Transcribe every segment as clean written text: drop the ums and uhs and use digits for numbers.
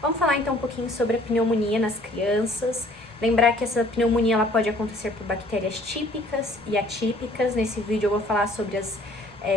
Vamos falar então um pouquinho sobre a pneumonia nas crianças. Lembrar que essa pneumonia ela pode acontecer por bactérias típicas e atípicas. Nesse vídeo eu vou falar sobre as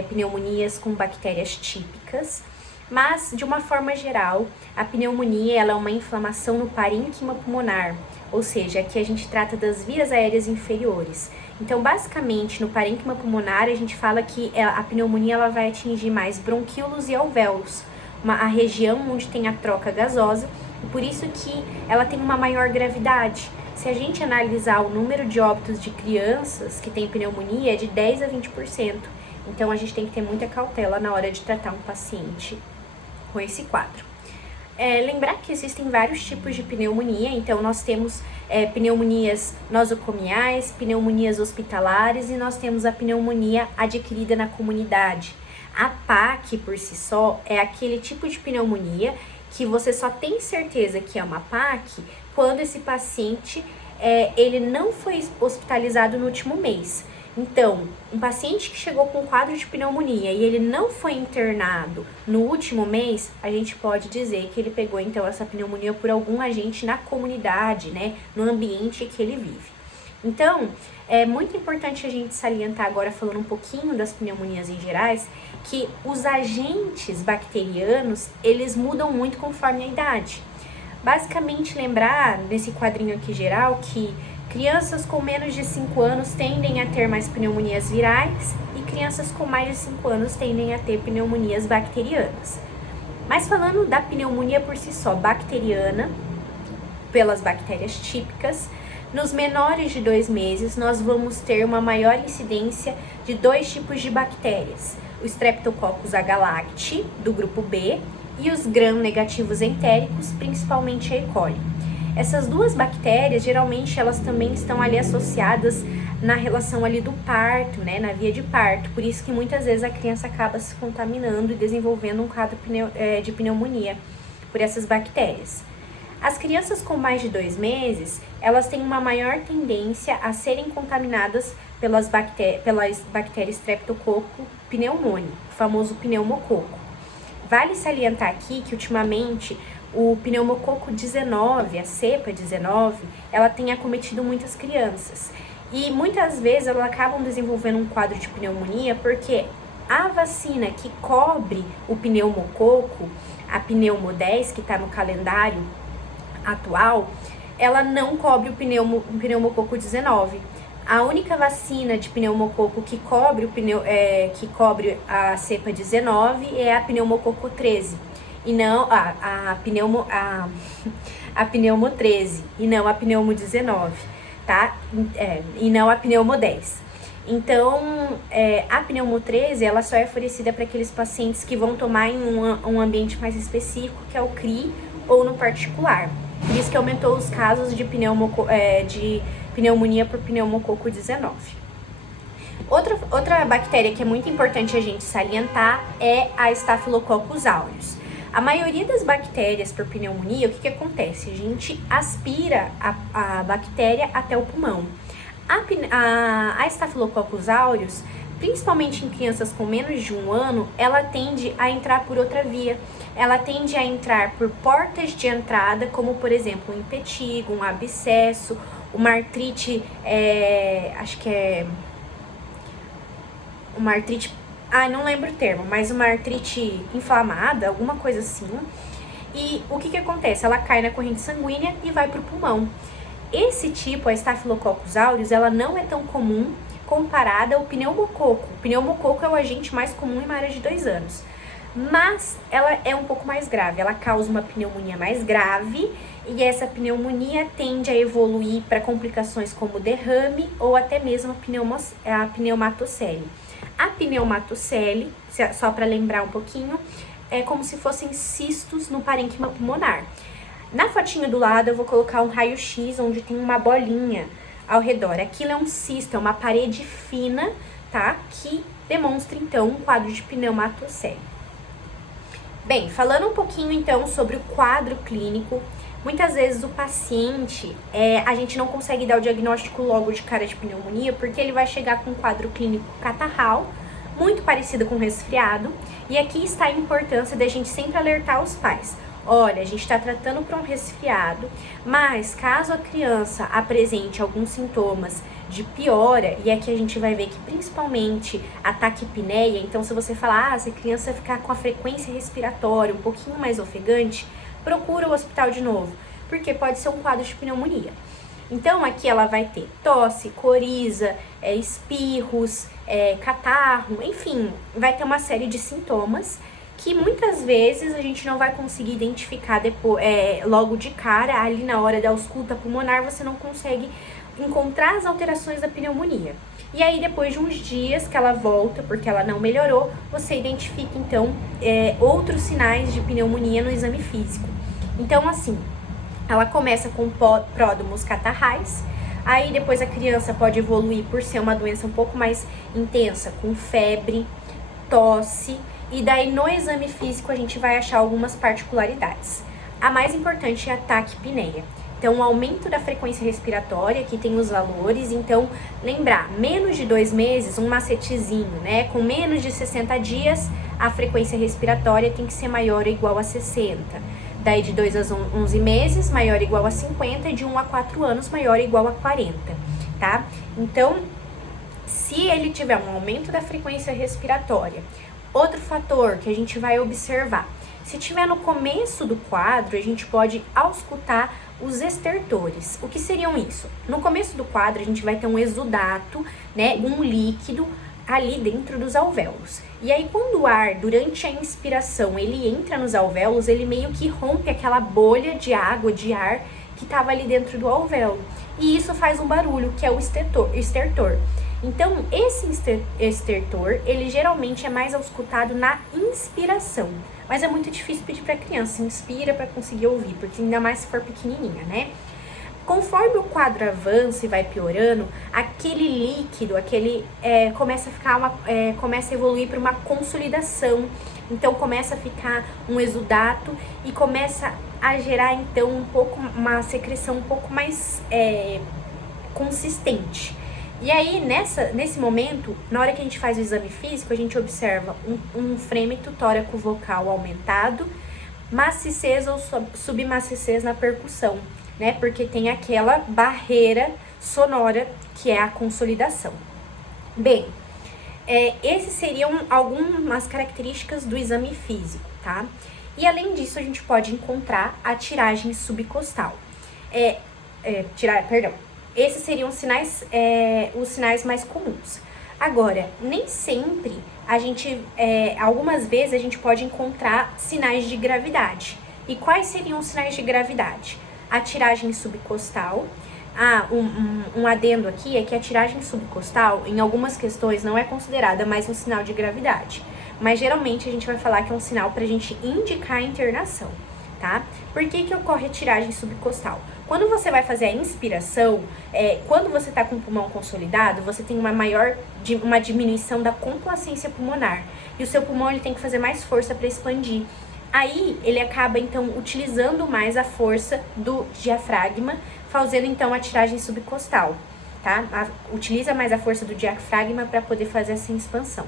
pneumonias com bactérias típicas. Mas, de uma forma geral, a pneumonia ela é uma inflamação no parênquima pulmonar, ou seja, aqui a gente trata das vias aéreas inferiores. Então, basicamente, no parênquima pulmonar, a gente fala que a pneumonia ela vai atingir mais bronquíolos e alvéolos, a região onde tem a troca gasosa, e por isso que ela tem uma maior gravidade. Se a gente analisar o número de óbitos de crianças que têm pneumonia, é de 10 a 20%. Então, a gente tem que ter muita cautela na hora de tratar um paciente com esse quadro. Lembrar que existem vários tipos de pneumonia, então nós temos pneumonias nosocomiais, pneumonias hospitalares e nós temos a pneumonia adquirida na comunidade. A PAC, por si só, é aquele tipo de pneumonia que você só tem certeza que é uma PAC quando esse paciente ele não foi hospitalizado no último mês. Então, um paciente que chegou com um quadro de pneumonia e ele não foi internado no último mês, a gente pode dizer que ele pegou então essa pneumonia por algum agente na comunidade, né, no ambiente que ele vive. Então, é muito importante a gente salientar agora, falando um pouquinho das pneumonias em gerais, que os agentes bacterianos, eles mudam muito conforme a idade. Basicamente, lembrar nesse quadrinho aqui geral que crianças com menos de 5 anos tendem a ter mais pneumonias virais e crianças com mais de 5 anos tendem a ter pneumonias bacterianas. Mas falando da pneumonia por si só, bacteriana, pelas bactérias típicas, nos menores de 2 meses nós vamos ter uma maior incidência de 2 tipos de bactérias, o Streptococcus agalacti, do grupo B, e os gram-negativos entéricos, principalmente a E. coli. Essas duas bactérias, geralmente, elas também estão ali associadas na relação ali do parto, né, na via de parto. Por isso que muitas vezes a criança acaba se contaminando e desenvolvendo um quadro de pneumonia por essas bactérias. As crianças com mais de 2 meses, elas têm uma maior tendência a serem contaminadas pelas bactérias Streptococcus pneumoniae, o famoso pneumococo. Vale salientar aqui que, ultimamente, o pneumococo 19, a cepa 19, ela tem acometido muitas crianças. E muitas vezes elas acabam desenvolvendo um quadro de pneumonia porque a vacina que cobre o pneumococo, a Pneumo 10, que está no calendário atual, ela não cobre o pneumococo 19. A única vacina de pneumococo que cobre, que cobre a cepa 19 é a pneumococo 13. E não a pneumo 13 e não a pneumo 19, tá? E não a pneumo 10. Então, a pneumo 13, ela só é oferecida para aqueles pacientes que vão tomar em um ambiente mais específico, que é o CRI ou no particular. Por isso que aumentou os casos de pneumonia por pneumococo 19. Outra bactéria que é muito importante a gente salientar é a Staphylococcus aureus. A maioria das bactérias por pneumonia, o que acontece? A gente aspira a bactéria até o pulmão. A Staphylococcus aureus, principalmente em crianças com menos de 1 ano, ela tende a entrar por outra via. Ela tende a entrar por portas de entrada, como por exemplo um impetigo, um abscesso, uma artrite, uma artrite, não lembro o termo, mas uma artrite inflamada, alguma coisa assim. E o que acontece? Ela cai na corrente sanguínea e vai para o pulmão. Esse tipo, a Staphylococcus aureus, ela não é tão comum comparada ao pneumococo. O pneumococo é o agente mais comum em maiores de 2 anos. Mas ela é um pouco mais grave, ela causa uma pneumonia mais grave e essa pneumonia tende a evoluir para complicações como derrame ou até mesmo a pneumatocele. A pneumatocele, só para lembrar um pouquinho, é como se fossem cistos no parênquima pulmonar. Na fotinho do lado eu vou colocar um raio-x onde tem uma bolinha ao redor. Aquilo é um cisto, é uma parede fina, tá? Que demonstra então um quadro de pneumatocele. Bem, falando um pouquinho então sobre o quadro clínico, muitas vezes o paciente, a gente não consegue dar o diagnóstico logo de cara de pneumonia, porque ele vai chegar com um quadro clínico catarral, muito parecido com resfriado, e aqui está a importância da gente sempre alertar os pais. olha, a gente está tratando para um resfriado, mas caso a criança apresente alguns sintomas de piora, e aqui a gente vai ver que principalmente a taquipneia, então se você falar, se a criança ficar com a frequência respiratória um pouquinho mais ofegante, procura o hospital de novo, porque pode ser um quadro de pneumonia. Então aqui ela vai ter tosse, coriza, espirros, catarro, enfim, vai ter uma série de sintomas que muitas vezes a gente não vai conseguir identificar depois, logo de cara, ali na hora da ausculta pulmonar, você não consegue encontrar as alterações da pneumonia. E aí, depois de uns dias que ela volta, porque ela não melhorou, você identifica, então, outros sinais de pneumonia no exame físico. Então, assim, ela começa com pródomos catarrais, aí depois a criança pode evoluir por ser uma doença um pouco mais intensa, com febre, tosse, e daí no exame físico a gente vai achar algumas particularidades. A mais importante é a taquipneia. Então, o aumento da frequência respiratória, aqui tem os valores, então, lembrar, menos de 2 meses, um macetezinho, né? Com menos de 60 dias, a frequência respiratória tem que ser maior ou igual a 60. Daí, de 2 a 11 meses, maior ou igual a 50, e de 1 a 4 anos, maior ou igual a 40, tá? Então, se ele tiver um aumento da frequência respiratória, outro fator que a gente vai observar, se tiver no começo do quadro, a gente pode auscultar os estertores. O que seriam isso? No começo do quadro, a gente vai ter um exudato, né, um líquido ali dentro dos alvéolos. E aí, quando o ar, durante a inspiração, ele entra nos alvéolos, ele meio que rompe aquela bolha de água, de ar que estava ali dentro do alvéolo. E isso faz um barulho, que é o estertor. Então, esse estertor, ele geralmente é mais auscultado na inspiração. Mas é muito difícil pedir para a criança, inspira para conseguir ouvir, porque ainda mais se for pequenininha, né? Conforme o quadro avança e vai piorando, aquele líquido, começa a evoluir para uma consolidação. Então, começa a ficar um exudato e começa a gerar, então, uma secreção um pouco mais consistente. E aí, nesse momento, na hora que a gente faz o exame físico, a gente observa um frêmito tóraco vocal aumentado, maciez ou submaciez na percussão, né? Porque tem aquela barreira sonora que é a consolidação. Bem, esses seriam algumas características do exame físico, tá? E além disso, a gente pode encontrar a tiragem subcostal. Esses seriam os sinais mais comuns. Agora, nem sempre algumas vezes a gente pode encontrar sinais de gravidade. E quais seriam os sinais de gravidade? A tiragem subcostal. Um adendo aqui é que a tiragem subcostal, em algumas questões, não é considerada mais um sinal de gravidade. Mas geralmente a gente vai falar que é um sinal para a gente indicar a internação, tá? Por que ocorre a tiragem subcostal? Quando você vai fazer a inspiração, quando você está com o pulmão consolidado, você tem uma diminuição da complacência pulmonar. E o seu pulmão ele tem que fazer mais força para expandir. Aí, ele acaba, então, utilizando mais a força do diafragma, fazendo, então, a tiragem subcostal, tá? Utiliza mais a força do diafragma para poder fazer essa expansão.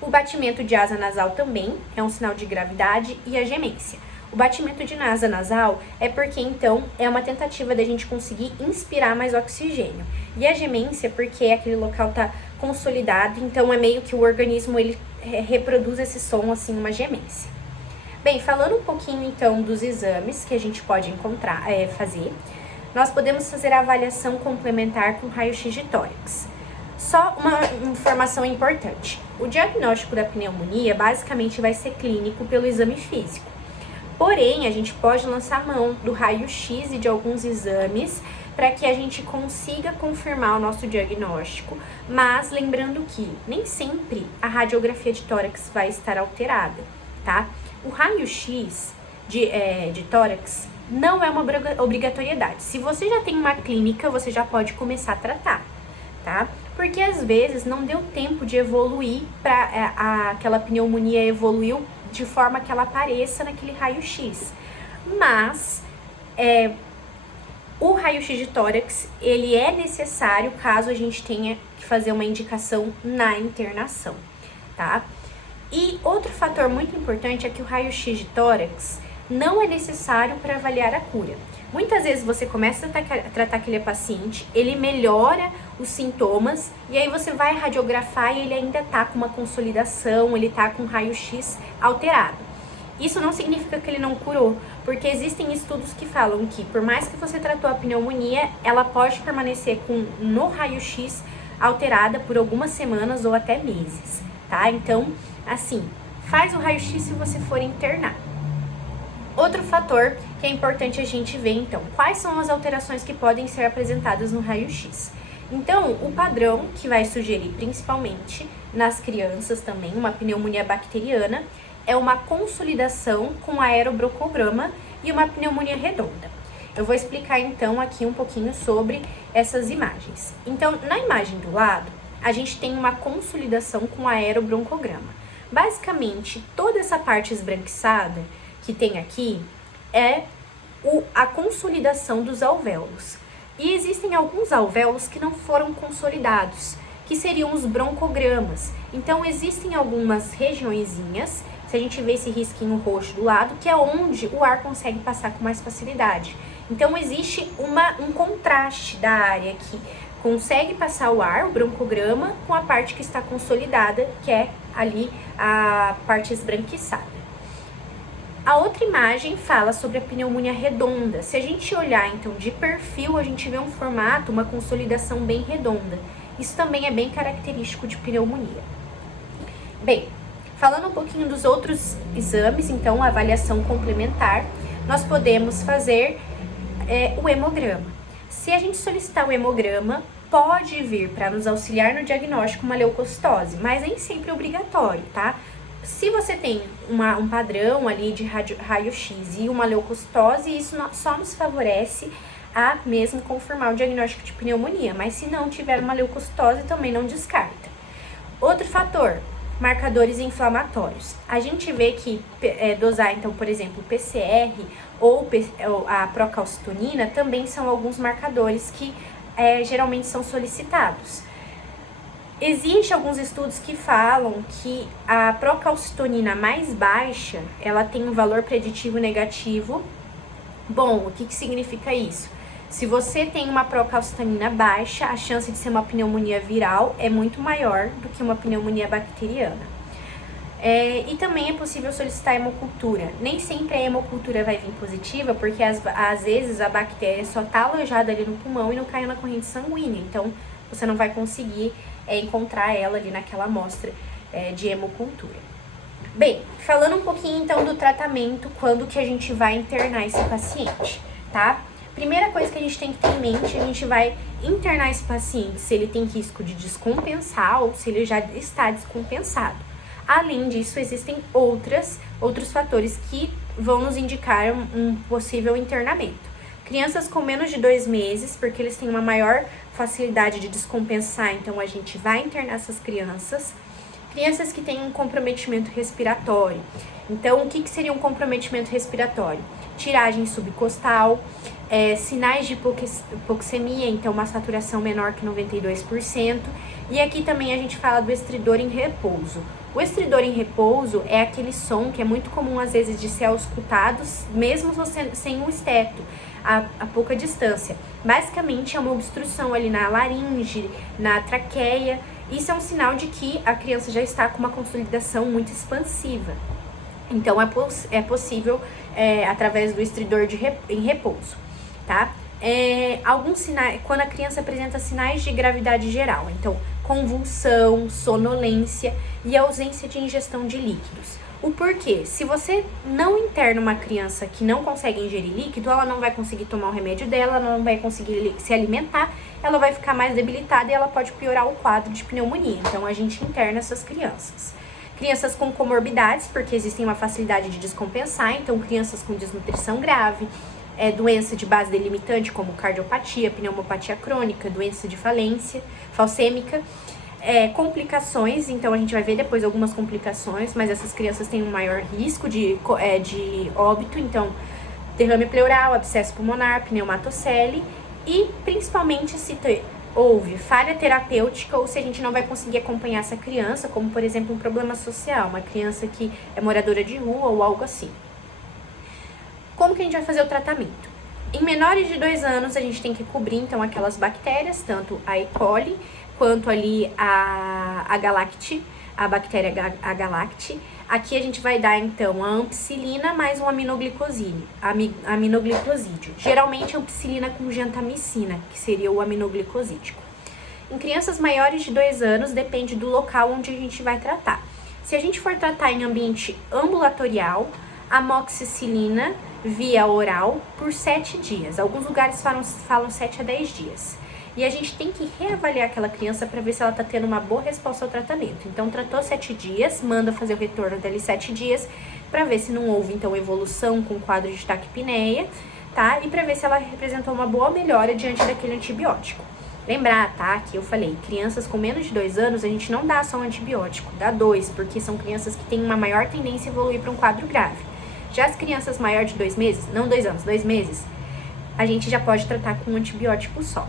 O batimento de asa nasal também é um sinal de gravidade e a gemência. O batimento de asa nasal é porque, então, é uma tentativa da gente conseguir inspirar mais oxigênio. E a gemência porque aquele local tá consolidado, então é meio que o organismo, ele reproduz esse som, assim, uma gemência. Bem, falando um pouquinho, então, dos exames que a gente pode fazer, nós podemos fazer a avaliação complementar com raio-x de tórax. Só uma informação importante. O diagnóstico da pneumonia, basicamente, vai ser clínico pelo exame físico. Porém, a gente pode lançar mão do raio-x e de alguns exames para que a gente consiga confirmar o nosso diagnóstico, mas lembrando que nem sempre a radiografia de tórax vai estar alterada, tá? O raio-x de tórax não é uma obrigatoriedade. Se você já tem uma clínica, você já pode começar a tratar, tá? Porque às vezes não deu tempo de evoluir para aquela pneumonia evoluiu de forma que ela apareça naquele raio-x. Mas o raio-x de tórax, ele é necessário caso a gente tenha que fazer uma indicação na internação, tá? E outro fator muito importante é que o raio-x de tórax não é necessário para avaliar a cura. Muitas vezes você começa a tratar aquele paciente, ele melhora os sintomas e aí você vai radiografar e ele ainda tá com uma consolidação, ele tá com raio-x alterado. Isso não significa que ele não curou, porque existem estudos que falam que por mais que você tratou a pneumonia, ela pode permanecer no raio-x alterada por algumas semanas ou até meses, tá? Então, assim, faz o raio-x se você for internar. Outro fator que é importante a gente ver, então, quais são as alterações que podem ser apresentadas no raio-x. Então, o padrão que vai sugerir principalmente nas crianças também uma pneumonia bacteriana é uma consolidação com aerobroncograma e uma pneumonia redonda. Eu vou explicar então aqui um pouquinho sobre essas imagens. Então, na imagem do lado, a gente tem uma consolidação com aerobroncograma. Basicamente, toda essa parte esbranquiçada que tem aqui é a consolidação dos alvéolos. E existem alguns alvéolos que não foram consolidados, que seriam os broncogramas. Então, existem algumas regiõezinhas, se a gente vê esse risquinho roxo do lado, que é onde o ar consegue passar com mais facilidade. Então, existe um contraste da área que consegue passar o ar, o broncograma, com a parte que está consolidada, que é ali a parte esbranquiçada. A outra imagem fala sobre a pneumonia redonda. Se a gente olhar, então, de perfil, a gente vê um formato, uma consolidação bem redonda. Isso também é bem característico de pneumonia. Bem, falando um pouquinho dos outros exames, então, a avaliação complementar, nós podemos fazer o hemograma. Se a gente solicitar o hemograma, pode vir para nos auxiliar no diagnóstico uma leucocitose, mas nem sempre é obrigatório, tá? Se você tem um padrão ali de raio-x e uma leucocitose, isso só nos favorece a mesmo confirmar o diagnóstico de pneumonia, mas se não tiver uma leucocitose, também não descarta. Outro fator, marcadores inflamatórios. A gente vê que dosar, então, por exemplo, o PCR ou a procalcitonina também são alguns marcadores que geralmente são solicitados. Existem alguns estudos que falam que a procalcitonina mais baixa, ela tem um valor preditivo negativo. Bom, o que significa isso? Se você tem uma procalcitonina baixa, a chance de ser uma pneumonia viral é muito maior do que uma pneumonia bacteriana. E também é possível solicitar hemocultura. Nem sempre a hemocultura vai vir positiva, porque às vezes a bactéria só está alojada ali no pulmão e não caiu na corrente sanguínea. Então, você não vai conseguir encontrar ela ali naquela amostra de hemocultura. Bem, falando um pouquinho então do tratamento, quando que a gente vai internar esse paciente, tá? Primeira coisa que a gente tem que ter em mente, a gente vai internar esse paciente se ele tem risco de descompensar ou se ele já está descompensado. Além disso, existem outros fatores que vão nos indicar um possível internamento. Crianças com menos de 2 meses, porque eles têm uma maior facilidade de descompensar, então a gente vai internar essas crianças. Crianças que têm um comprometimento respiratório. Então, o que seria um comprometimento respiratório? Tiragem subcostal, sinais de hipoxemia, então uma saturação menor que 92%. E aqui também a gente fala do estridor em repouso. O estridor em repouso é aquele som que é muito comum às vezes de ser auscultado, mesmo você sem um esteto, a pouca distância. Basicamente é uma obstrução ali na laringe, na traqueia. Isso é um sinal de que a criança já está com uma consolidação muito expansiva. Então é possível através do estridor em repouso, tá? Alguns sinais, quando a criança apresenta sinais de gravidade geral, então convulsão, sonolência e ausência de ingestão de líquidos. O porquê? Se você não interna uma criança que não consegue ingerir líquido, ela não vai conseguir tomar o remédio dela, ela não vai conseguir se alimentar, ela vai ficar mais debilitada e ela pode piorar o quadro de pneumonia. Então a gente interna essas crianças. Crianças com comorbidades, porque existem uma facilidade de descompensar, então crianças com desnutrição grave, doença de base delimitante como cardiopatia, pneumopatia crônica, doença de falcêmica, complicações, então a gente vai ver depois algumas complicações, mas essas crianças têm um maior risco de óbito, então derrame pleural, abscesso pulmonar, pneumatocele e principalmente se houve falha terapêutica ou se a gente não vai conseguir acompanhar essa criança, como por exemplo um problema social, uma criança que é moradora de rua ou algo assim. Como que a gente vai fazer o tratamento? Em menores de 2 anos, a gente tem que cobrir, então, aquelas bactérias, tanto a E. coli, quanto ali a Galacti, a bactéria Galacti. Aqui a gente vai dar, então, a ampicilina mais um aminoglicosídeo. Geralmente, a ampicilina com gentamicina, que seria o aminoglicosídico. Em crianças maiores de 2 anos, depende do local onde a gente vai tratar. Se a gente for tratar em ambiente ambulatorial, amoxicilina via oral por 7 dias. Alguns lugares falam 7 a 10 dias. E a gente tem que reavaliar aquela criança para ver se ela está tendo uma boa resposta ao tratamento. Então, tratou 7 dias, manda fazer o retorno dali 7 dias para ver se não houve, então, evolução com quadro de taquipneia, tá? E para ver se ela representou uma boa melhora diante daquele antibiótico. Lembrar, tá, que eu falei, crianças com menos de 2 anos, a gente não dá só um antibiótico, dá 2, porque são crianças que têm uma maior tendência a evoluir para um quadro grave. Já as crianças maiores de 2 meses, não 2 anos, 2 meses, a gente já pode tratar com um antibiótico só.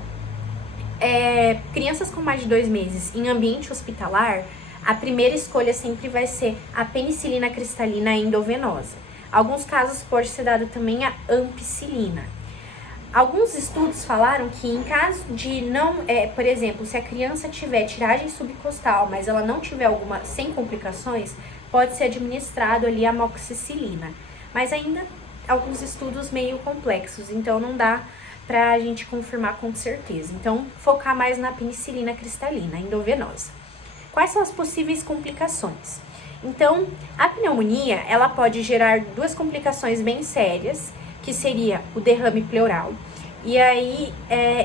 Crianças com mais de 2 meses em ambiente hospitalar, a primeira escolha sempre vai ser a penicilina cristalina endovenosa. Alguns casos pode ser dado também a ampicilina. Alguns estudos falaram que em caso de não, por exemplo, se a criança tiver tiragem subcostal, mas ela não tiver alguma sem complicações, pode ser administrado ali a amoxicilina. Mas ainda alguns estudos meio complexos, então não dá pra gente confirmar com certeza. Então, focar mais na penicilina cristalina endovenosa. Quais são as possíveis complicações? Então, a pneumonia, ela pode gerar 2 complicações bem sérias, que seria o derrame pleural. E aí,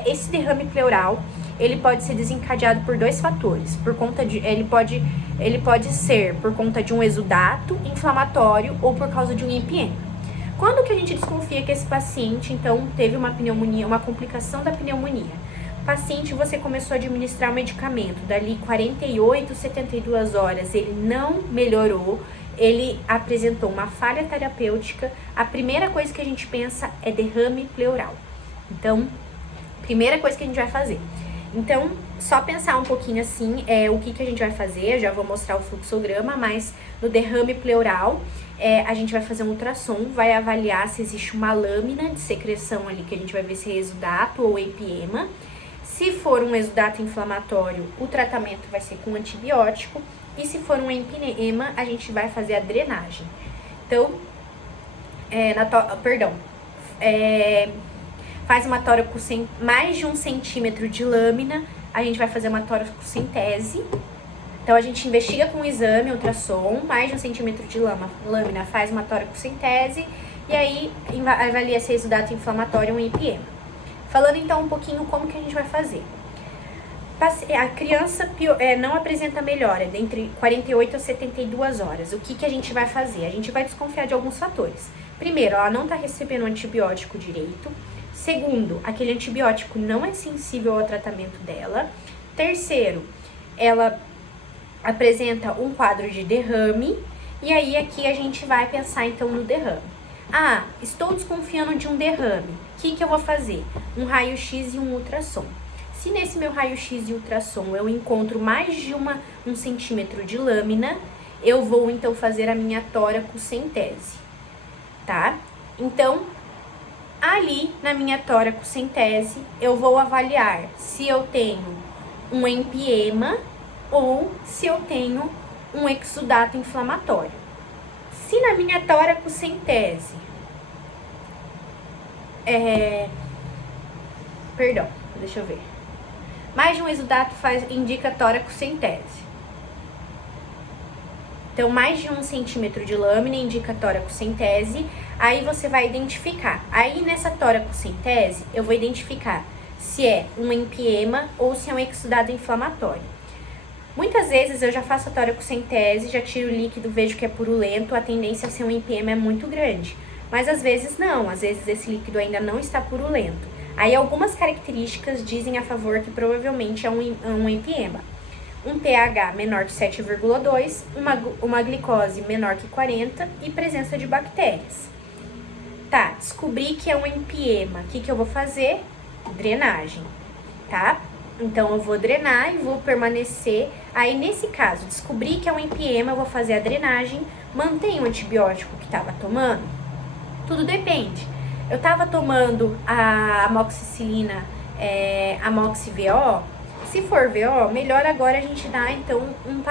esse derrame pleural, ele pode ser desencadeado por 2 fatores. Ele pode ser por conta de um exudato inflamatório ou por causa de um empiema. Quando que a gente desconfia que esse paciente, então, teve uma pneumonia, uma complicação da pneumonia? Paciente, você começou a administrar o medicamento, dali 48, 72 horas, ele não melhorou, ele apresentou uma falha terapêutica, a primeira coisa que a gente pensa é derrame pleural. Então, primeira coisa que a gente vai fazer. Então, só pensar um pouquinho assim, o que a gente vai fazer, eu já vou mostrar o fluxograma, mas no derrame pleural, a gente vai fazer um ultrassom, vai avaliar se existe uma lâmina de secreção ali, que a gente vai ver se é exudato ou empiema. Se for um exudato inflamatório, o tratamento vai ser com antibiótico, e se for um empiema, a gente vai fazer a drenagem. Então, faz uma mais de 1 centímetro de lâmina, a gente vai fazer uma toracocentese. Então, a gente investiga com um exame, ultrassom, mais de 1 centímetro de lâmina, faz uma toracocentese, e aí avalia se é exudato inflamatório ou um empiema. Falando então um pouquinho como que a gente vai fazer. A criança não apresenta melhora entre 48 a 72 horas. O que a gente vai fazer? A gente vai desconfiar de alguns fatores. Primeiro, ela não está recebendo o antibiótico direito. Segundo, aquele antibiótico não é sensível ao tratamento dela. Terceiro, ela apresenta um quadro de derrame. E aí aqui a gente vai pensar então no derrame. Estou desconfiando de um derrame. O que eu vou fazer? Um raio-x e um ultrassom. Se nesse meu raio-x e ultrassom eu encontro mais de 1 centímetro de lâmina, eu vou então fazer a minha toracocentese, tá? Então, ali na minha toracocentese, eu vou avaliar se eu tenho um empiema ou se eu tenho um exudato inflamatório. Se na minha toracocentese, deixa eu ver. Mais de um exudato indica toracocentese. Então, mais de 1 centímetro de lâmina indica toracocentese. Aí você vai identificar. Aí nessa toracocentese, eu vou identificar se é um empiema ou se é um exudato inflamatório. Muitas vezes eu já faço a toracocentese, já tiro o líquido, vejo que é purulento, a tendência a ser um empiema é muito grande. Mas às vezes não, às vezes esse líquido ainda não está purulento. Aí algumas características dizem a favor que provavelmente é um empiema. Um pH menor de 7,2, uma glicose menor que 40 e presença de bactérias. Tá, descobri que é um empiema. O que eu vou fazer? Drenagem, tá? Então, eu vou drenar e vou permanecer. Aí, nesse caso, descobri que é um empiema, eu vou fazer a drenagem. Mantém o antibiótico que estava tomando? Tudo depende. Eu tava tomando a amoxicilina, Amox VO. Se for VO, melhor agora a gente dá então um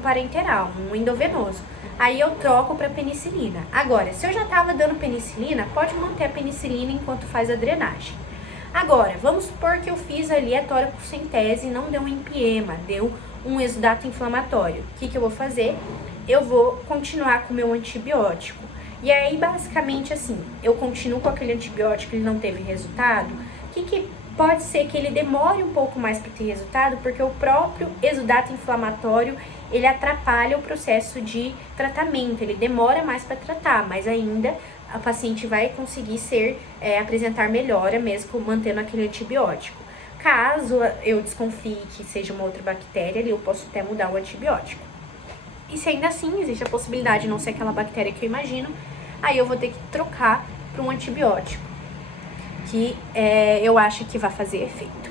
parenteral, um endovenoso. Aí eu troco para penicilina. Agora, se eu já tava dando penicilina, pode manter a penicilina enquanto faz a drenagem. Agora, vamos supor que eu fiz ali a toracocentese e não deu um empiema, deu um exudato inflamatório. O que eu vou fazer? Eu vou continuar com o meu antibiótico. E aí, basicamente assim, eu continuo com aquele antibiótico, ele não teve resultado. O que pode ser que ele demore um pouco mais para ter resultado, porque o próprio exudato inflamatório, ele atrapalha o processo de tratamento, ele demora mais para tratar, mas ainda a paciente vai conseguir apresentar melhora mesmo mantendo aquele antibiótico. Caso eu desconfie que seja uma outra bactéria, eu posso até mudar o antibiótico. E se ainda assim existe a possibilidade de não ser aquela bactéria que eu imagino, aí eu vou ter que trocar para um antibiótico que eu acho que vai fazer efeito.